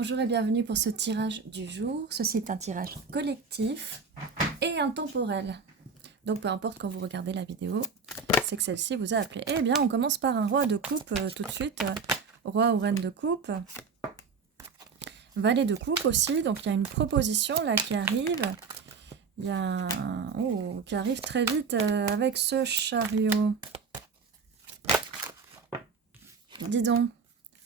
Bonjour et bienvenue pour ce tirage du jour. Ceci est un tirage collectif et intemporel. Donc peu importe quand vous regardez la vidéo, c'est que celle-ci vous a appelé. Eh bien, on commence par un roi de coupe tout de suite. Roi ou reine de coupe. Valet de coupe aussi. Donc il y a une proposition là qui arrive. Il y a un... Oh, qui arrive très vite avec ce chariot. Dis donc.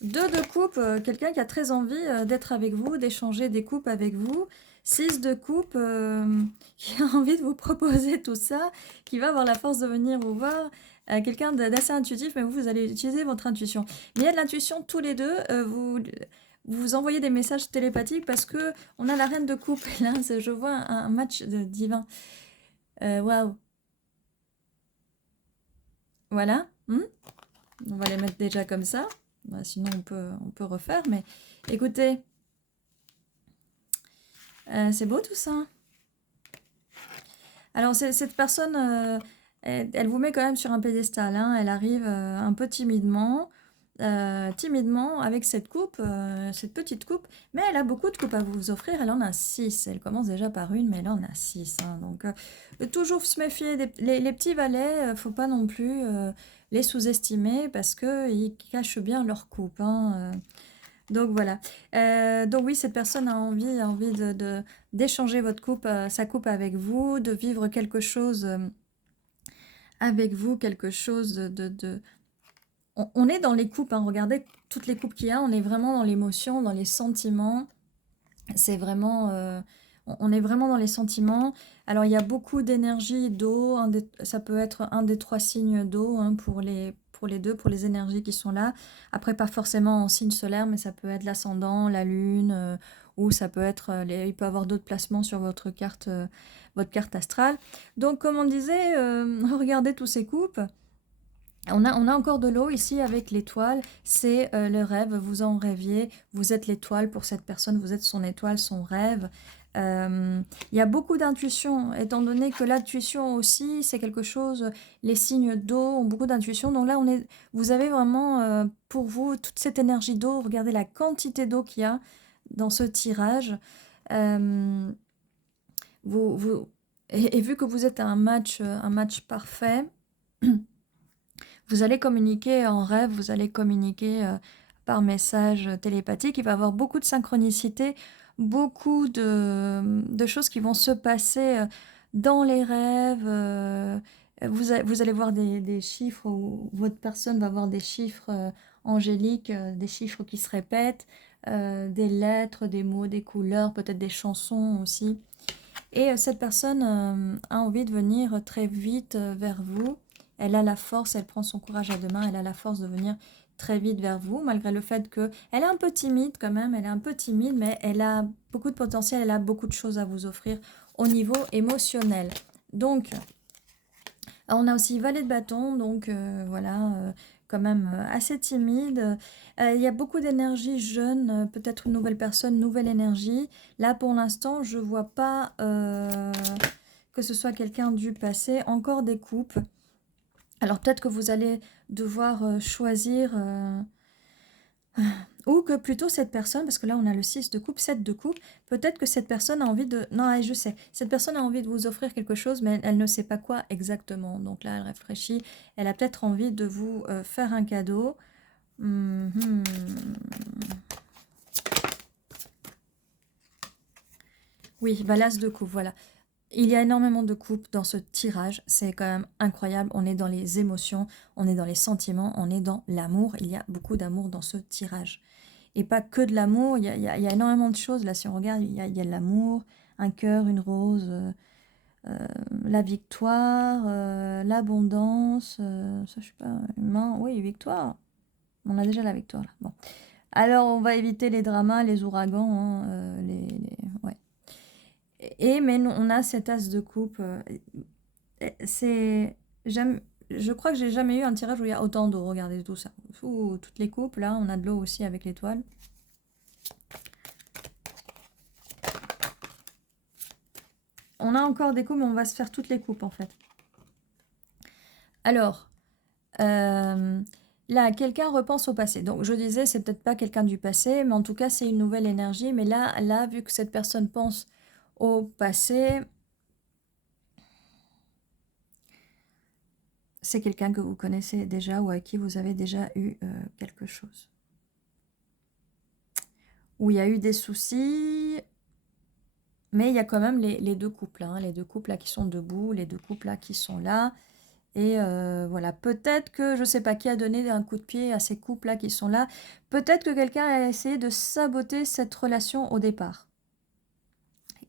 Deux de coupe, quelqu'un qui a très envie d'être avec vous, d'échanger des coupes avec vous. 6 de coupe, qui a envie de vous proposer tout ça, qui va avoir la force de venir vous voir. Quelqu'un d'assez intuitif, mais vous allez utiliser votre intuition. Mais il y a de l'intuition tous les deux. Vous envoyez des messages télépathiques parce que on a la reine de coupe. Et là, je vois un match de divin. Waouh. Voilà. On va les mettre déjà comme ça. Bah, sinon, on peut refaire. Mais écoutez, c'est beau tout ça. Alors, cette personne, elle vous met quand même sur un pédestal. Hein. Elle arrive un peu timidement, avec cette coupe, cette petite coupe. Mais elle a beaucoup de coupes à vous offrir. Elle en a 6. Elle commence déjà par une, mais elle en a 6. Hein. Donc, toujours se méfier. Les petits valets, faut pas non plus les sous-estimer parce qu'ils cachent bien leur coupe. Hein. Donc voilà. Donc oui, cette personne a envie d'échanger votre coupe, sa coupe avec vous, de vivre quelque chose avec vous, quelque chose On est dans les coupes, hein, regardez toutes les coupes qu'il y a, on est vraiment dans l'émotion, dans les sentiments. C'est vraiment... on est vraiment dans les sentiments. Alors, il y a beaucoup d'énergie d'eau. Ça peut être un des 3 signes d'eau hein, pour les deux, pour les énergies qui sont là. Après, pas forcément en signe solaire, mais ça peut être l'ascendant, la lune, ou ça peut être... il peut y avoir d'autres placements sur votre carte astrale. Donc, comme on disait, regardez tous ces coupes. On a encore de l'eau ici avec l'étoile, c'est le rêve, vous en rêviez, vous êtes l'étoile pour cette personne, vous êtes son étoile, son rêve. Il y a beaucoup d'intuition, étant donné que l'intuition aussi, c'est quelque chose, les signes d'eau ont beaucoup d'intuition. Donc là, vous avez vraiment pour vous toute cette énergie d'eau. Regardez la quantité d'eau qu'il y a dans ce tirage. Euh, et vu que vous êtes un match parfait, vous allez communiquer en rêve, vous allez communiquer par message télépathique. Il va y avoir beaucoup de synchronicité, beaucoup de choses qui vont se passer dans les rêves. Vous allez voir des chiffres, ou votre personne va voir des chiffres angéliques, des chiffres qui se répètent, des lettres, des mots, des couleurs, peut-être des chansons aussi. Et cette personne a envie de venir très vite vers vous. Elle a la force, elle prend son courage à deux mains, elle a la force de venir très vite vers vous, malgré le fait qu'elle est un peu timide quand même, elle est un peu timide, mais elle a beaucoup de potentiel, elle a beaucoup de choses à vous offrir au niveau émotionnel. Donc, on a aussi valet de bâton, donc voilà, quand même assez timide. Il y a beaucoup d'énergie jeune, peut-être une nouvelle personne, nouvelle énergie. Là, pour l'instant, je vois pas que ce soit quelqu'un du passé. Encore des coupes. Alors peut-être que vous allez devoir choisir... ou que plutôt cette personne, parce que là on a le 6 de coupe, 7 de coupe, peut-être que cette personne a envie de... Non, je sais, cette personne a envie de vous offrir quelque chose, mais elle ne sait pas quoi exactement. Donc là, elle réfléchit, elle a peut-être envie de vous faire un cadeau. Oui, bah, l'as de coupe, voilà. Il y a énormément de coupes dans ce tirage, c'est quand même incroyable. On est dans les émotions, on est dans les sentiments, on est dans l'amour. Il y a beaucoup d'amour dans ce tirage. Et pas que de l'amour, il y a énormément de choses. Là, si on regarde, il y a de l'amour, un cœur, une rose, la victoire, l'abondance, ça je sais pas, une main, oui, victoire. On a déjà la victoire là. Bon. Alors, on va éviter les dramas, les ouragans, hein, ouais. Mais on a cet as de coupe. C'est... Je crois que j'ai jamais eu un tirage où il y a autant d'eau. Regardez tout ça. Toutes les coupes, là, on a de l'eau aussi avec l'étoile. On a encore des coupes, mais on va se faire toutes les coupes, en fait. Alors, Là, quelqu'un repense au passé. Donc, je disais, c'est peut-être pas quelqu'un du passé, mais en tout cas, c'est une nouvelle énergie. Mais là, vu que cette personne pense au passé, c'est quelqu'un que vous connaissez déjà ou avec qui vous avez déjà eu quelque chose. Où il y a eu des soucis, mais il y a quand même les deux couples, hein, les deux couples là qui sont debout, les deux couples là qui sont là. Et voilà, peut-être que, je ne sais pas qui a donné un coup de pied à ces couples là qui sont là, peut-être que quelqu'un a essayé de saboter cette relation au départ.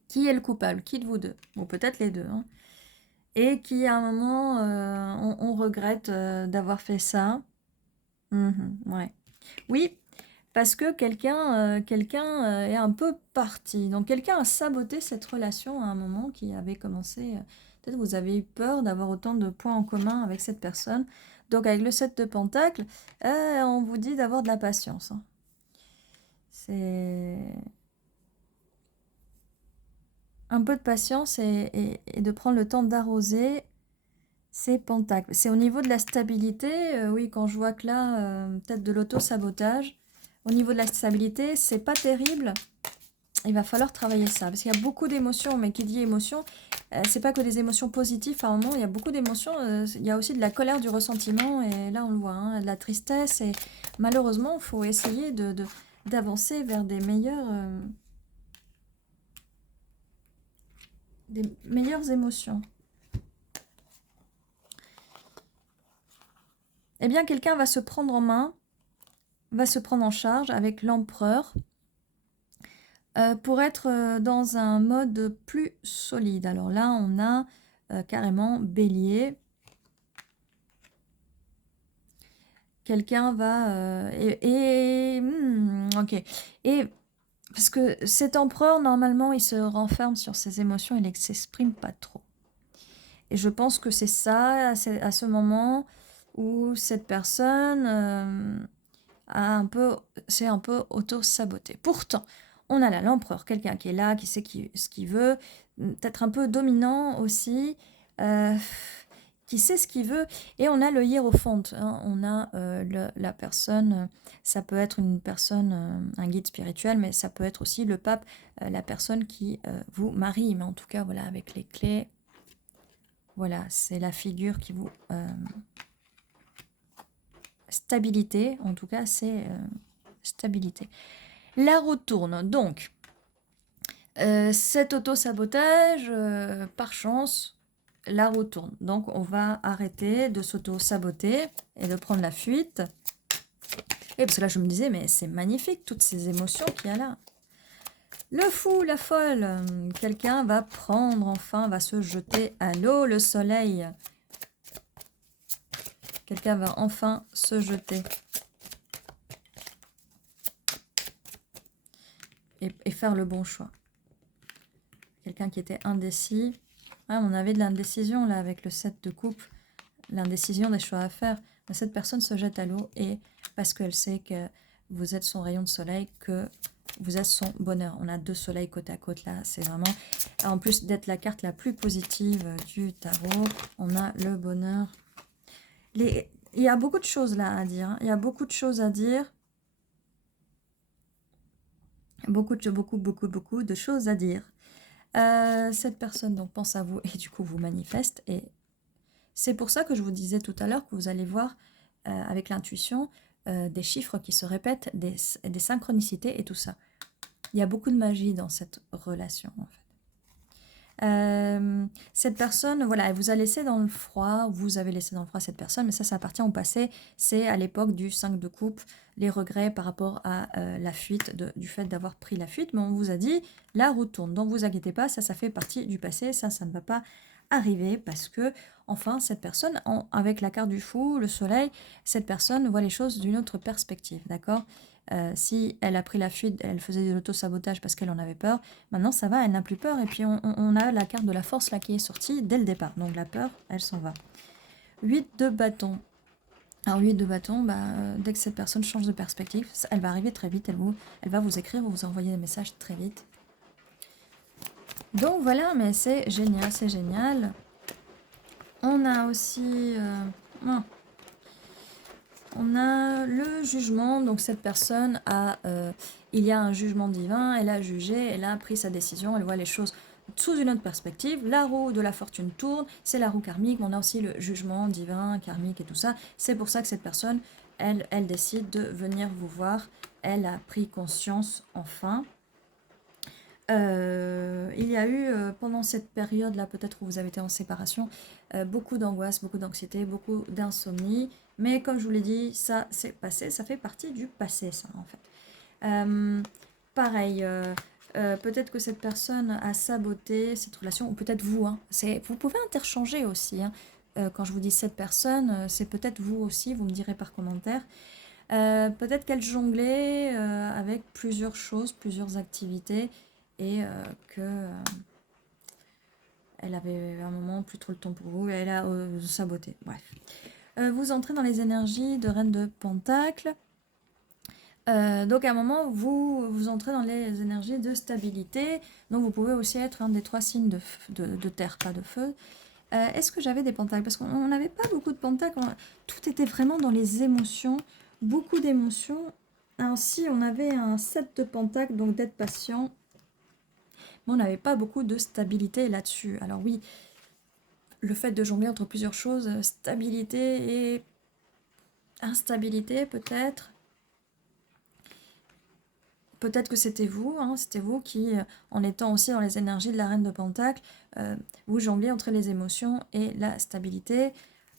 Qui est le coupable? Qui de vous deux? Bon, peut-être les deux, hein. Et qui à un moment, on regrette d'avoir fait ça. Ouais. Oui, parce que quelqu'un est un peu parti. Donc quelqu'un a saboté cette relation à un moment qui avait commencé. Peut-être vous avez eu peur d'avoir autant de points en commun avec cette personne. Donc avec le 7 de Pentacle, on vous dit d'avoir de la patience, hein. C'est un peu de patience et de prendre le temps d'arroser ces pentacles. C'est au niveau de la stabilité, oui, quand je vois que là, peut-être de l'auto-sabotage. Au niveau de la stabilité, c'est pas terrible. Il va falloir travailler ça, parce qu'il y a beaucoup d'émotions, mais qui dit émotion, c'est pas que des émotions positives, par moment, il y a beaucoup d'émotions, il y a aussi de la colère, du ressentiment, et là on le voit, hein, de la tristesse, et malheureusement, il faut essayer d'avancer vers des meilleures émotions. Eh bien, quelqu'un va se prendre en main, va se prendre en charge avec l'empereur, pour être dans un mode plus solide. Alors là, on a carrément bélier. Quelqu'un va... ok. Et parce que cet empereur, normalement, il se renferme sur ses émotions, il ne s'exprime pas trop. Et je pense que c'est ça, à ce moment où cette personne s'est un peu auto-sabotée. Pourtant, on a là l'empereur, quelqu'un qui est là, qui sait ce qu'il veut, peut-être un peu dominant aussi, euh, qui sait ce qu'il veut. Et on a le hiérophante, hein, on a la personne, ça peut être une personne, un guide spirituel, mais ça peut être aussi le pape, la personne qui vous marie. Mais en tout cas, voilà, avec les clés, voilà, c'est la figure qui vous... stabilité, en tout cas, c'est stabilité. La roue tourne, donc cet auto-sabotage, par chance, la roue tourne. Donc on va arrêter de s'auto-saboter et de prendre la fuite. Et parce que là je me disais, mais c'est magnifique toutes ces émotions qu'il y a là. Le fou, la folle, quelqu'un va prendre enfin, va se jeter à l'eau, le soleil. Quelqu'un va enfin se jeter. Et faire le bon choix. Quelqu'un qui était indécis. Ah, on avait de l'indécision là avec le 7 de coupe. L'indécision des choix à faire. Mais cette personne se jette à l'eau et parce qu'elle sait que vous êtes son rayon de soleil, que vous êtes son bonheur. On a deux soleils côte à côte là. C'est vraiment... En plus d'être la carte la plus positive du tarot, on a le bonheur. Il y a beaucoup de choses là à dire. Il y a beaucoup de choses à dire. Beaucoup de choses à dire. Cette personne donc pense à vous et du coup vous manifeste. Et c'est pour ça que je vous disais tout à l'heure que vous allez voir avec l'intuition des chiffres qui se répètent, des synchronicités et tout ça. Il y a beaucoup de magie dans cette relation en fait. Cette personne, voilà, elle vous a laissé dans le froid, vous avez laissé dans le froid cette personne, mais ça appartient au passé, c'est à l'époque du 5 de coupe, les regrets par rapport à la fuite, du fait d'avoir pris la fuite, mais on vous a dit, la roue tourne, donc vous inquiétez pas, ça fait partie du passé, ça ne va pas arriver, parce que, enfin, cette personne, avec la carte du fou, le soleil, cette personne voit les choses d'une autre perspective, d'accord ? Si elle a pris la fuite, elle faisait de l'auto-sabotage parce qu'elle en avait peur. Maintenant, ça va, elle n'a plus peur. Et puis, on a la carte de la force là qui est sortie dès le départ. Donc, la peur, elle s'en va. 8 de bâton. Alors, 8 de bâton, dès que cette personne change de perspective, elle va arriver très vite. Elle va vous écrire ou vous envoyer des messages très vite. Donc, voilà, mais c'est génial, c'est génial. On a aussi... On a le jugement, donc cette personne a, il y a un jugement divin, elle a jugé, elle a pris sa décision, elle voit les choses sous une autre perspective. La roue de la fortune tourne, c'est la roue karmique, mais on a aussi le jugement divin, karmique et tout ça. C'est pour ça que cette personne, elle décide de venir vous voir, elle a pris conscience enfin. Il y a eu, pendant cette période-là, peut-être où vous avez été en séparation, beaucoup d'angoisse, beaucoup d'anxiété, beaucoup d'insomnie. Mais comme je vous l'ai dit, ça c'est passé, ça fait partie du passé, ça, en fait. Pareil, peut-être que cette personne a saboté cette relation, ou peut-être vous, hein. Vous pouvez interchanger aussi, hein. Quand je vous dis cette personne, c'est peut-être vous aussi, vous me direz par commentaire. Peut-être qu'elle jonglait avec plusieurs choses, plusieurs activités, et que elle avait un moment plus trop le temps pour vous, et elle a saboté. Bref. Vous entrez dans les énergies de Reine de Pentacle. Donc à un moment, vous entrez dans les énergies de stabilité. Donc vous pouvez aussi être un des 3 signes de terre, pas de feu. Est-ce que j'avais des pentacles? Parce qu'on n'avait pas beaucoup de pentacles. Tout était vraiment dans les émotions. Beaucoup d'émotions. Ainsi, on avait un 7 de pentacles, donc d'être patient. Mais on n'avait pas beaucoup de stabilité là-dessus. Alors oui, le fait de jongler entre plusieurs choses, stabilité et instabilité peut-être. Peut-être que c'était vous, hein, c'était vous qui, en étant aussi dans les énergies de la Reine de Pentacle, vous jongliez entre les émotions et la stabilité.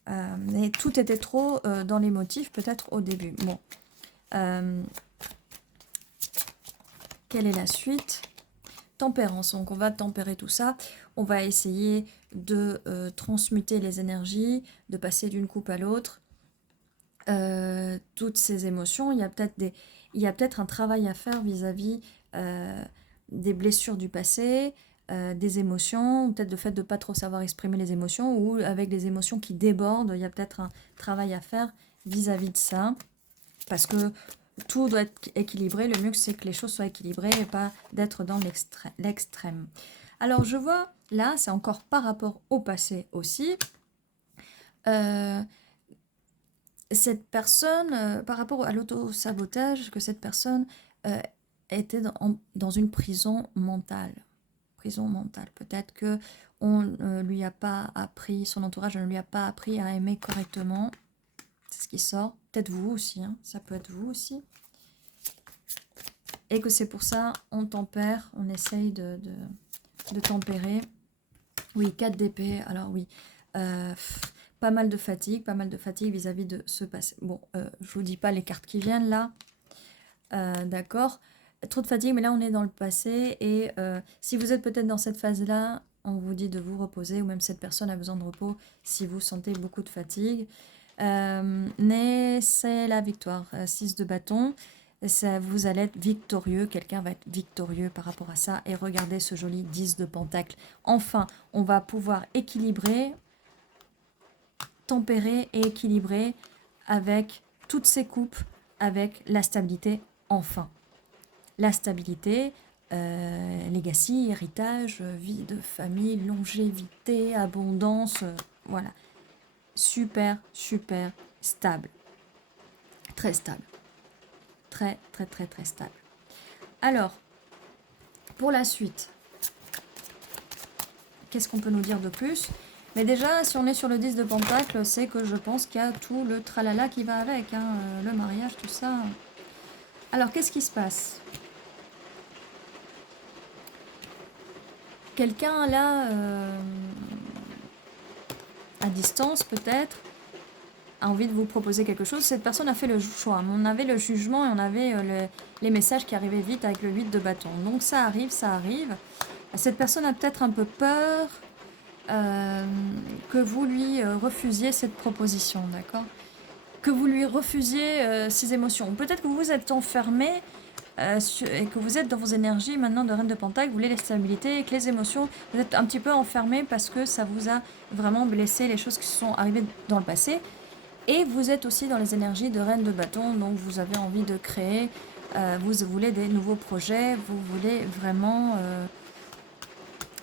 Et tout était trop dans l'émotif, peut-être au début. Bon. Quelle est la suite? Tempérance. Donc on va tempérer tout ça. On va essayer de transmuter les énergies, de passer d'une coupe à l'autre. Toutes ces émotions, il y a peut-être un travail à faire vis-à-vis des blessures du passé, des émotions, peut-être le fait de ne pas trop savoir exprimer les émotions, ou avec des émotions qui débordent, il y a peut-être un travail à faire vis-à-vis de ça, parce que tout doit être équilibré. Le mieux c'est que les choses soient équilibrées et pas d'être dans l'extrême. Alors je vois, là c'est encore par rapport au passé aussi, cette personne, par rapport à l'auto-sabotage, que cette personne était dans une prison mentale. Prison mentale. Peut-être que on ne lui a pas appris, son entourage ne lui a pas appris à aimer correctement. C'est ce qui sort. Peut-être vous aussi, hein. Ça peut être vous aussi. Et que c'est pour ça, on tempère, on essaye de tempérer. Oui, 4 d'épée, alors oui. Pas mal de fatigue vis-à-vis de ce passé. Bon, je vous dis pas les cartes qui viennent là. D'accord. Trop de fatigue, mais là on est dans le passé. Et si vous êtes peut-être dans cette phase-là, on vous dit de vous reposer, ou même cette personne a besoin de repos si vous sentez beaucoup de fatigue. Mais c'est la victoire. 6 de bâton. Ça, vous allez être victorieux, quelqu'un va être victorieux par rapport à ça. Et regardez ce joli 10 de pentacle. Enfin, on va pouvoir équilibrer, tempérer et équilibrer avec toutes ces coupes, avec la stabilité, enfin. La stabilité, legacy, héritage, vie de famille, longévité, abondance, voilà. Super, super stable. Très stable. Très, très, très, très stable. Alors, pour la suite, qu'est-ce qu'on peut nous dire de plus? Mais déjà, si on est sur le 10 de pentacle, c'est que je pense qu'il y a tout le tralala qui va avec, hein, le mariage, tout ça. Alors, qu'est-ce qui se passe? Quelqu'un là, à distance peut-être, a envie de vous proposer quelque chose. Cette personne a fait le choix. On avait le jugement et on avait les messages qui arrivaient vite avec le 8 de bâton. Donc ça arrive, ça arrive. Cette personne a peut-être un peu peur que vous lui refusiez cette proposition, d'accord? Que vous lui refusiez ses émotions. Peut-être que vous vous êtes enfermé et que vous êtes dans vos énergies maintenant de Reine de Pentacle, vous voulez la stabilité et que les émotions, vous êtes un petit peu enfermé parce que ça vous a vraiment blessé, les choses qui se sont arrivées dans le passé. Et vous êtes aussi dans les énergies de Reine de Bâton, donc vous avez envie de créer, vous voulez des nouveaux projets, vous voulez vraiment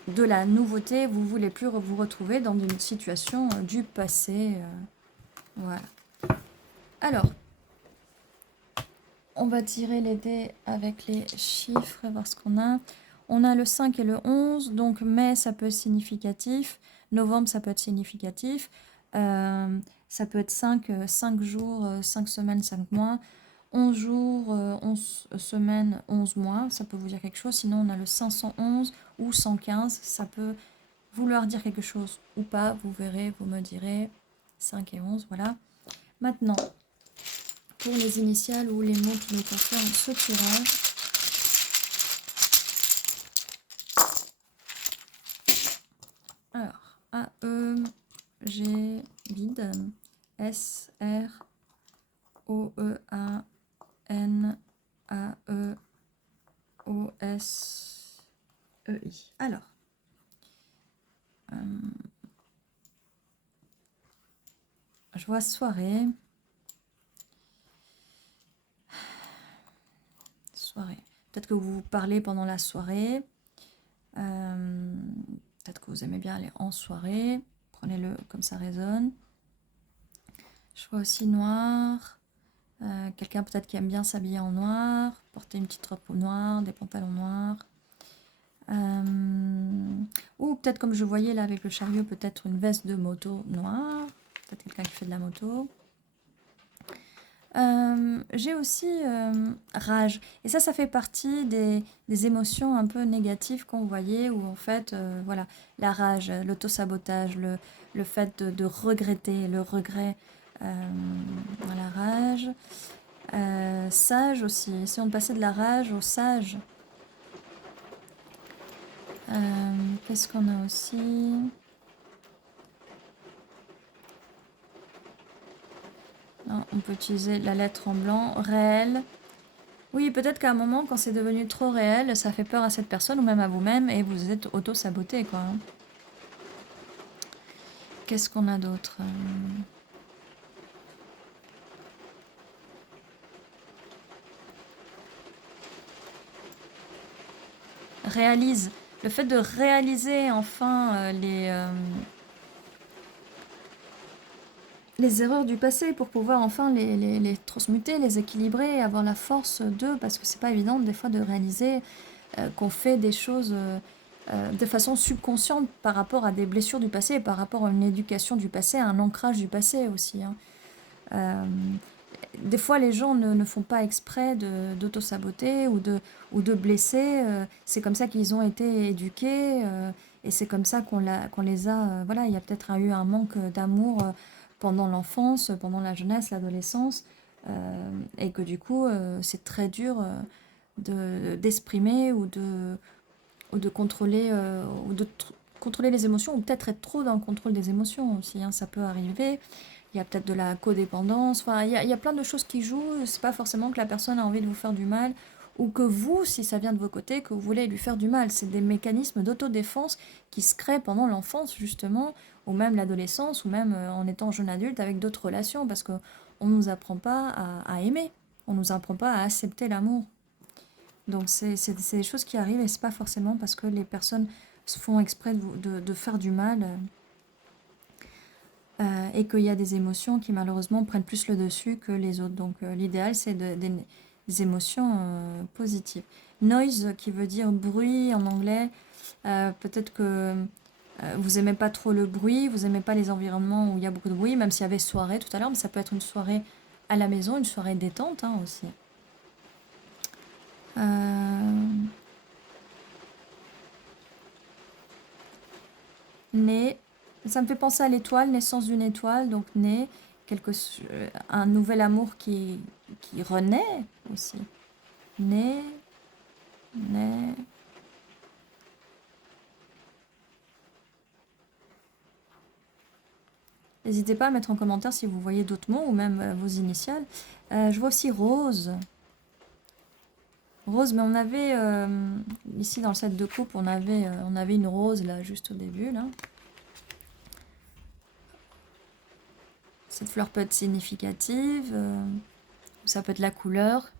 de la nouveauté, vous ne voulez plus vous retrouver dans une situation du passé. Voilà. Alors, On va tirer les dés avec les chiffres et voir ce qu'on a. On a le 5 et le 11, donc mai, ça peut être significatif. Novembre, ça peut être significatif. Ça peut être 5 jours, 5 semaines, 5 mois. 11 jours, 11 semaines, 11 mois, ça peut vous dire quelque chose. Sinon, on a le 511 ou 115, ça peut vouloir dire quelque chose ou pas. Vous verrez, vous me direz. 5 et 11, voilà. Maintenant, pour les initiales ou les mots qui nous concernent, ce tirage. Alors, A, E, G, vide. S, R, O, E, A, N, A, E, O, S, E, I. Alors, je vois soirée. Soirée. Peut-être que vous parlez pendant la soirée. Peut-être que vous aimez bien aller en soirée. Prenez-le comme ça résonne. Je vois aussi noir. Quelqu'un peut-être qui aime bien s'habiller en noir. Porter une petite robe noire, des pantalons noirs. Ou peut-être comme je voyais là avec le chariot, peut-être une veste de moto noire. Peut-être quelqu'un qui fait de la moto. J'ai aussi rage. Et ça fait partie des émotions un peu négatives qu'on voyait, où en fait, voilà, la rage, l'autosabotage, le fait de regretter, le regret, la rage. Sage aussi, si on passait de la rage au sage. Qu'est-ce qu'on a aussi? Non, on peut utiliser la lettre en blanc, réel. Oui, peut-être qu'à un moment, quand c'est devenu trop réel, ça fait peur à cette personne ou même à vous-même et vous êtes auto-saboté, quoi. Qu'est-ce qu'on a d'autre? Réalise. Le fait de réaliser enfin les erreurs du passé pour pouvoir enfin les transmuter, les équilibrer, avoir la force d'eux, parce que c'est pas évident des fois de réaliser qu'on fait des choses de façon subconsciente par rapport à des blessures du passé, par rapport à une éducation du passé, à un ancrage du passé aussi. Hein. Des fois, les gens ne font pas exprès d'auto-saboter ou de blesser. C'est comme ça qu'ils ont été éduqués et c'est comme ça qu'on les a. Voilà, il y a peut-être eu un manque d'amour pendant l'enfance, pendant la jeunesse, l'adolescence, et que du coup, c'est très dur d'exprimer ou de contrôler contrôler les émotions ou peut-être être trop dans le contrôle des émotions aussi. Hein, ça peut arriver. Il y a peut-être de la codépendance. Enfin, il y a plein de choses qui jouent. C'est pas forcément que la personne a envie de vous faire du mal ou que vous, si ça vient de vos côtés, que vous voulez lui faire du mal. C'est des mécanismes d'autodéfense qui se créent pendant l'enfance, justement, ou même l'adolescence, ou même en étant jeune adulte avec d'autres relations, parce qu'on ne nous apprend pas à aimer. On ne nous apprend pas à accepter l'amour. Donc c'est des choses qui arrivent et c'est pas forcément parce que les personnes se font exprès de faire du mal et qu'il y a des émotions qui malheureusement prennent plus le dessus que les autres. Donc l'idéal c'est des émotions positives. Noise qui veut dire bruit en anglais. Peut-être que vous aimez pas trop le bruit, vous aimez pas les environnements où il y a beaucoup de bruit, même s'il y avait soirée tout à l'heure, mais ça peut être une soirée à la maison, une soirée détente hein, aussi. Né, ça me fait penser à l'étoile, naissance d'une étoile, donc né, un nouvel amour qui renaît aussi. Né, né. N'hésitez pas à mettre en commentaire si vous voyez d'autres mots ou même vos initiales. Je vois aussi rose. Rose, mais on avait, ici dans le set de coupe, on avait une rose là, juste au début, là. Cette fleur peut être significative, ça peut être la couleur.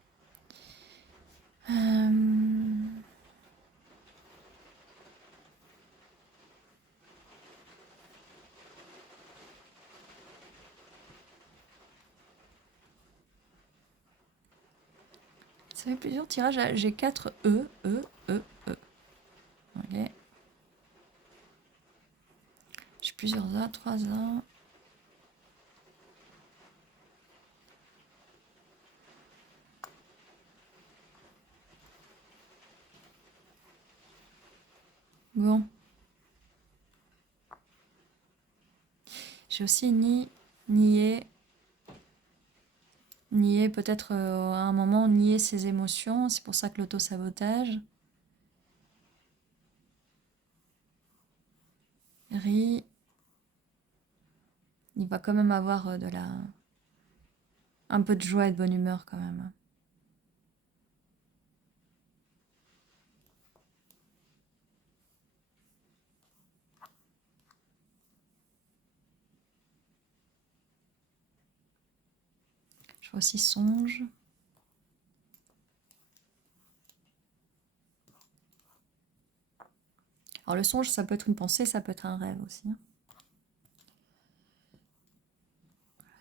Ça fait plusieurs tirages. J'ai 4 E, E, E, E. Ok. J'ai plusieurs A, 3 A. Bon. J'ai aussi nié, peut-être à un moment, nier ses émotions. C'est pour ça que l'auto-sabotage. Ri. Il va quand même avoir un peu de joie et de bonne humeur quand même. Je vois aussi songe. Alors le songe, ça peut être une pensée, ça peut être un rêve aussi.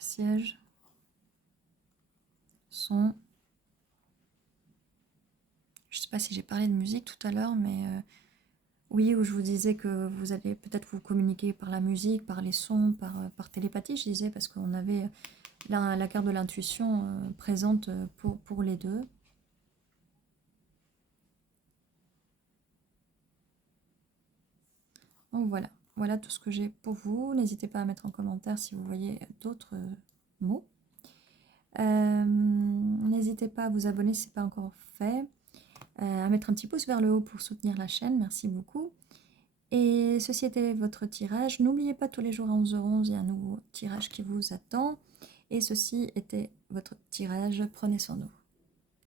Siège. Son. Je ne sais pas si j'ai parlé de musique tout à l'heure, mais oui, où je vous disais que vous allez peut-être vous communiquer par la musique, par les sons, par télépathie, je disais, parce qu'on avait la carte de l'intuition présente pour les deux. Donc voilà tout ce que j'ai pour vous. N'hésitez pas à mettre en commentaire si vous voyez d'autres mots. N'hésitez pas à vous abonner si ce n'est pas encore fait, à mettre un petit pouce vers le haut pour soutenir la chaîne, merci beaucoup. Et ceci était votre tirage. N'oubliez pas, tous les jours à 11h11, il y a un nouveau tirage qui vous attend. Et ceci était votre tirage. Prenez soin de vous.